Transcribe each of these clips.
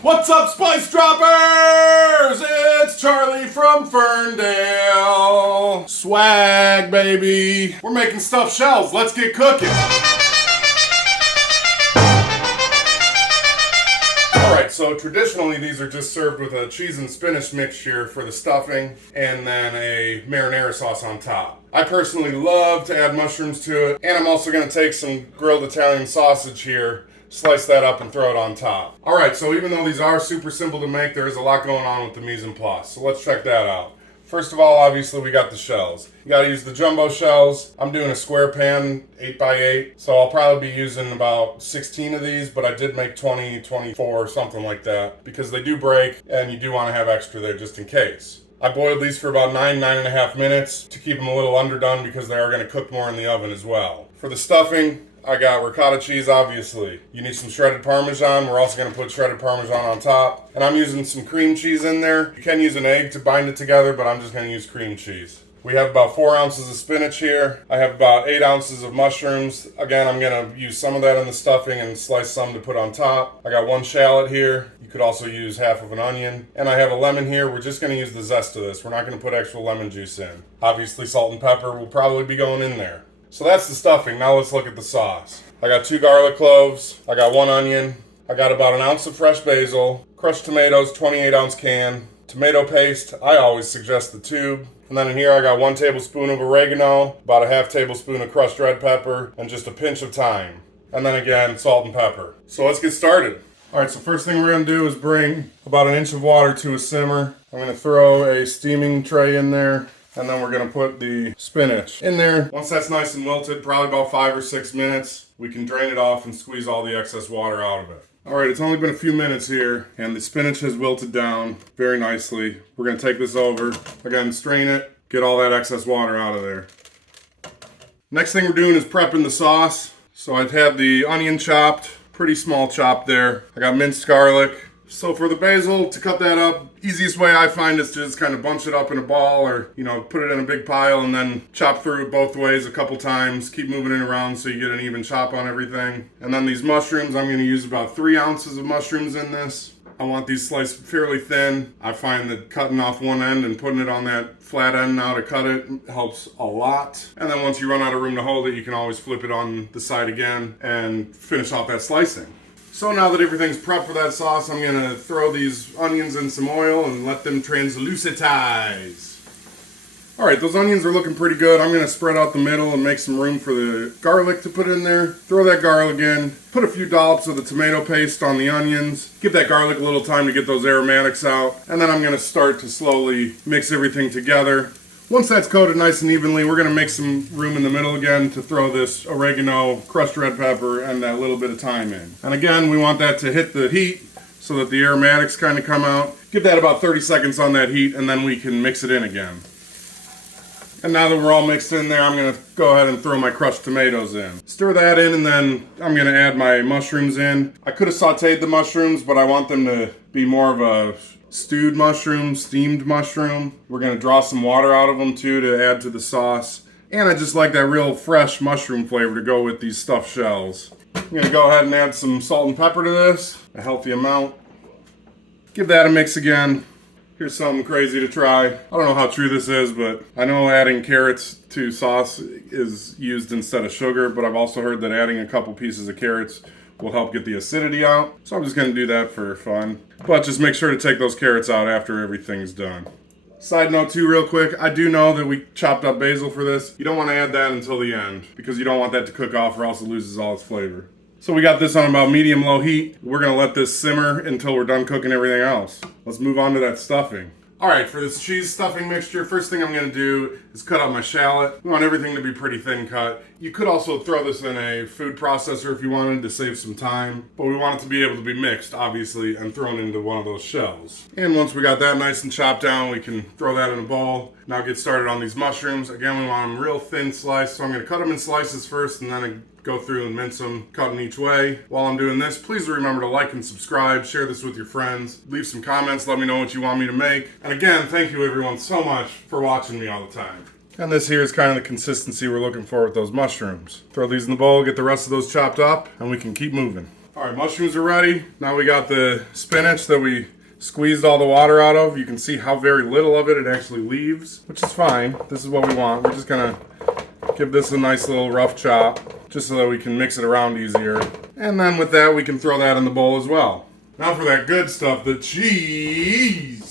What's up, SpiceDroppers? It's Charlie from Ferndale. Swag, baby. We're making stuffed shells. Let's get cooking. Alright, so traditionally these are just served with a cheese and spinach mixture for the stuffing and then a marinara sauce on top. I personally love to add mushrooms to it, and I'm also going to take some grilled Italian sausage here, slice that up and throw it on top. Alright, so even though these are super simple to make, there is a lot going on with the mise en place. So let's check that out. First of all, obviously we got the shells. You gotta use the jumbo shells. I'm doing a square pan, 8x8, so I'll probably be using about 16 of these, but I did make 20, 24, something like that, because they do break, and you do want to have extra there just in case. I boiled these for about 9.5 minutes to keep them a little underdone because they are going to cook more in the oven as well. For the stuffing, I got ricotta cheese, obviously. You need some shredded Parmesan. We're also going to put shredded Parmesan on top. And I'm using some cream cheese in there. You can use an egg to bind it together, but I'm just going to use cream cheese. We have about 4 ounces of spinach here. I have about 8 ounces of mushrooms. Again, I'm going to use some of that in the stuffing and slice some to put on top. I got 1 shallot here. You could also use half of an onion. And I have a lemon here. We're just going to use the zest of this. We're not going to put actual lemon juice in. Obviously, salt and pepper will probably be going in there. So that's the stuffing. Now let's look at the sauce. I got 2 garlic cloves. I got 1 onion. I got about 1 ounce of fresh basil. Crushed tomatoes, 28-ounce can. Tomato paste, I always suggest the tube. And then in here I got 1 tablespoon of oregano, about a half tablespoon of crushed red pepper, and just a pinch of thyme. And then again, salt and pepper. So let's get started. Alright, so first thing we're going to do is bring about 1 inch of water to a simmer. I'm going to throw a steaming tray in there. And then we're going to put the spinach in there. Once that's nice and wilted, probably about 5 or 6 minutes, we can drain it off and squeeze all the excess water out of it. Alright, it's only been a few minutes here, and the spinach has wilted down very nicely. We're going to take this over, again, strain it, get all that excess water out of there. Next thing we're doing is prepping the sauce. So I've had the onion chopped, pretty small chop there. I got minced garlic. So for the basil, to cut that up, easiest way I find is to just kind of bunch it up in a ball or, put it in a big pile and then chop through it both ways a couple times. Keep moving it around so you get an even chop on everything. And then these mushrooms, I'm going to use about 3 ounces of mushrooms in this. I want these sliced fairly thin. I find that cutting off one end and putting it on that flat end now to cut it helps a lot. And then once you run out of room to hold it, you can always flip it on the side again and finish off that slicing. So now that everything's prepped for that sauce, I'm going to throw these onions in some oil and let them translucitize. Alright, those onions are looking pretty good. I'm going to spread out the middle and make some room for the garlic to put in there. Throw that garlic in. Put a few dollops of the tomato paste on the onions. Give that garlic a little time to get those aromatics out. And then I'm going to start to slowly mix everything together. Once that's coated nice and evenly, we're going to make some room in the middle again to throw this oregano, crushed red pepper, and that little bit of thyme in. And again, we want that to hit the heat so that the aromatics kind of come out. Give that about 30 seconds on that heat, and then we can mix it in again. And now that we're all mixed in there, I'm going to go ahead and throw my crushed tomatoes in. Stir that in, and then I'm going to add my mushrooms in. I could have sauteed the mushrooms, but I want them to be more of a stewed mushroom, steamed mushroom. We're going to draw some water out of them too to add to the sauce. And I just like that real fresh mushroom flavor to go with these stuffed shells. I'm going to go ahead and add some salt and pepper to this, a healthy amount. Give that a mix again. Here's something crazy to try. I don't know how true this is, but I know adding carrots to sauce is used instead of sugar, but I've also heard that adding a couple pieces of carrots will help get the acidity out. So I'm just going to do that for fun. But just make sure to take those carrots out after everything's done. Side note too, real quick, I do know that we chopped up basil for this. You don't want to add that until the end because you don't want that to cook off or else it loses all its flavor. So we got this on about medium-low heat. We're going to let this simmer until we're done cooking everything else. Let's move on to that stuffing. Alright, for this cheese stuffing mixture, first thing I'm going to do is cut out my shallot. We want everything to be pretty thin cut. You could also throw this in a food processor if you wanted to save some time, but we want it to be able to be mixed, obviously, and thrown into one of those shells. And once we got that nice and chopped down, we can throw that in a bowl. Now get started on these mushrooms. Again, we want them real thin sliced, so I'm going to cut them in slices first and then go through and mince them, cutting each way. While I'm doing this, please remember to like and subscribe, share this with your friends, leave some comments, let me know what you want me to make. And again, thank you everyone so much for watching me all the time. And this here is kind of the consistency we're looking for with those mushrooms. Throw these in the bowl, get the rest of those chopped up, and we can keep moving. All right, mushrooms are ready. Now we got the spinach that we squeezed all the water out of. You can see how very little of it actually leaves, which is fine. This is what we want. We're just gonna give this a nice little rough chop, just so that we can mix it around easier. And then with that, we can throw that in the bowl as well. Now for that good stuff, the cheese.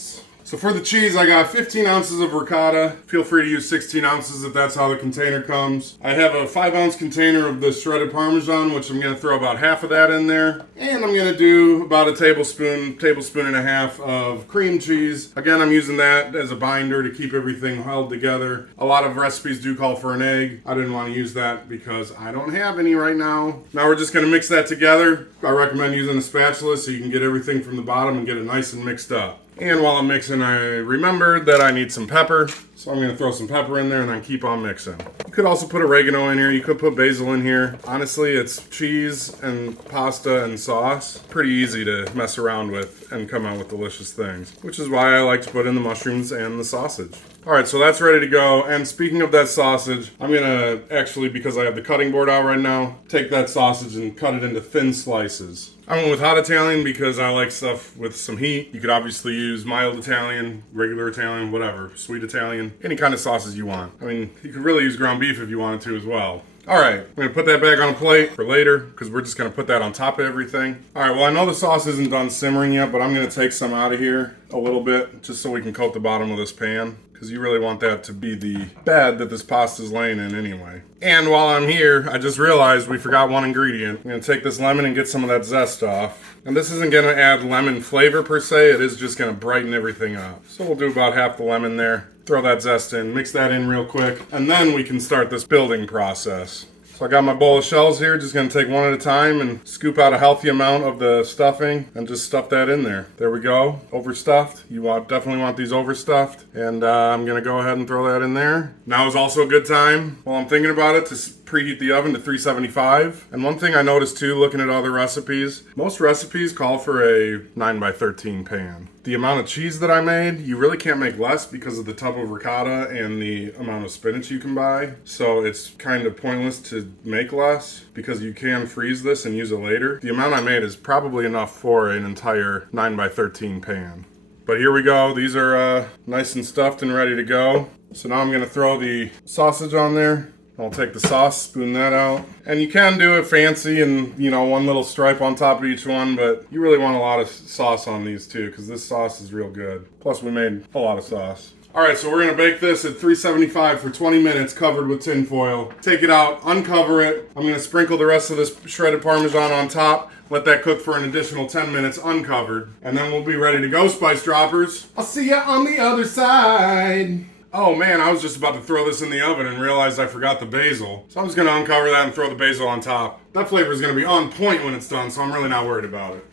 So for the cheese, I got 15 ounces of ricotta. Feel free to use 16 ounces if that's how the container comes. I have a 5-ounce container of the shredded Parmesan, which I'm gonna throw about half of that in there. And I'm gonna do about a tablespoon and a half of cream cheese. Again, I'm using that as a binder to keep everything held together. A lot of recipes do call for an egg. I didn't want to use that because I don't have any right now. Now we're just gonna mix that together. I recommend using a spatula so you can get everything from the bottom and get it nice and mixed up. And while I'm mixing, I remembered that I need some pepper. So I'm gonna throw some pepper in there and then keep on mixing. You could also put oregano in here. You could put basil in here. Honestly, it's cheese and pasta and sauce. Pretty easy to mess around with and come out with delicious things, which is why I like to put in the mushrooms and the sausage. All right, so that's ready to go. And speaking of that sausage, I'm gonna actually, because I have the cutting board out right now, take that sausage and cut it into thin slices. I went with hot Italian because I like stuff with some heat. You could obviously use mild Italian, regular Italian, whatever, sweet Italian, any kind of sauces you want. I mean, you could really use ground beef if you wanted to as well. All right, I'm gonna put that back on a plate for later because we're just gonna put that on top of everything. All right, well, I know the sauce isn't done simmering yet, but I'm gonna take some out of here a little bit just so we can coat the bottom of this pan, because you really want that to be the bed that this pasta's laying in anyway. And while I'm here, I just realized we forgot one ingredient. I'm gonna take this lemon and get some of that zest off. And this isn't gonna add lemon flavor per se, it is just gonna brighten everything up. So we'll do about half the lemon there. Throw that zest in, mix that in real quick, and then we can start this building process. So I got my bowl of shells here, just gonna take one at a time and scoop out a healthy amount of the stuffing and just stuff that in there. There we go, overstuffed. You definitely want these overstuffed. And I'm gonna go ahead and throw that in there. Now is also a good time, while I'm thinking about it, to preheat the oven to 375. And one thing I noticed too, looking at other recipes, most recipes call for a 9x13 pan. The amount of cheese that I made, you really can't make less because of the tub of ricotta and the amount of spinach you can buy. So it's kind of pointless to make less because you can freeze this and use it later. The amount I made is probably enough for an entire 9x13 pan. But here we go. These are nice and stuffed and ready to go. So now I'm gonna throw the sausage on there. I'll take the sauce, spoon that out. And you can do it fancy and, you know, one little stripe on top of each one, but you really want a lot of sauce on these too, because this sauce is real good. Plus we made a lot of sauce. All right, so we're gonna bake this at 375 for 20 minutes covered with tin foil. Take it out, uncover it. I'm gonna sprinkle the rest of this shredded Parmesan on top. Let that cook for an additional 10 minutes uncovered. And then we'll be ready to go, Spice Droppers. I'll see ya on the other side. Oh man, I was just about to throw this in the oven and realized I forgot the basil. So I'm just gonna uncover that and throw the basil on top. That flavor is gonna be on point when it's done, so I'm really not worried about it.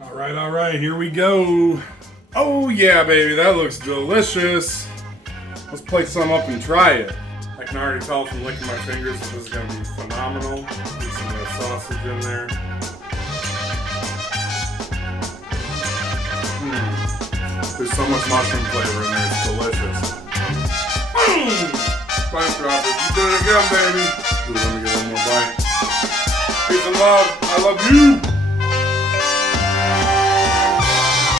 All right, here we go. Oh yeah, baby, that looks delicious. Let's plate some up and try it. I can already tell from licking my fingers that this is gonna be phenomenal. Let's get some of the sausage in there. There's so much mushroom flavor in there, it's delicious. Spice Droppers, you did it again, baby. Ooh, let me get one more bite. Peace and love. I love you.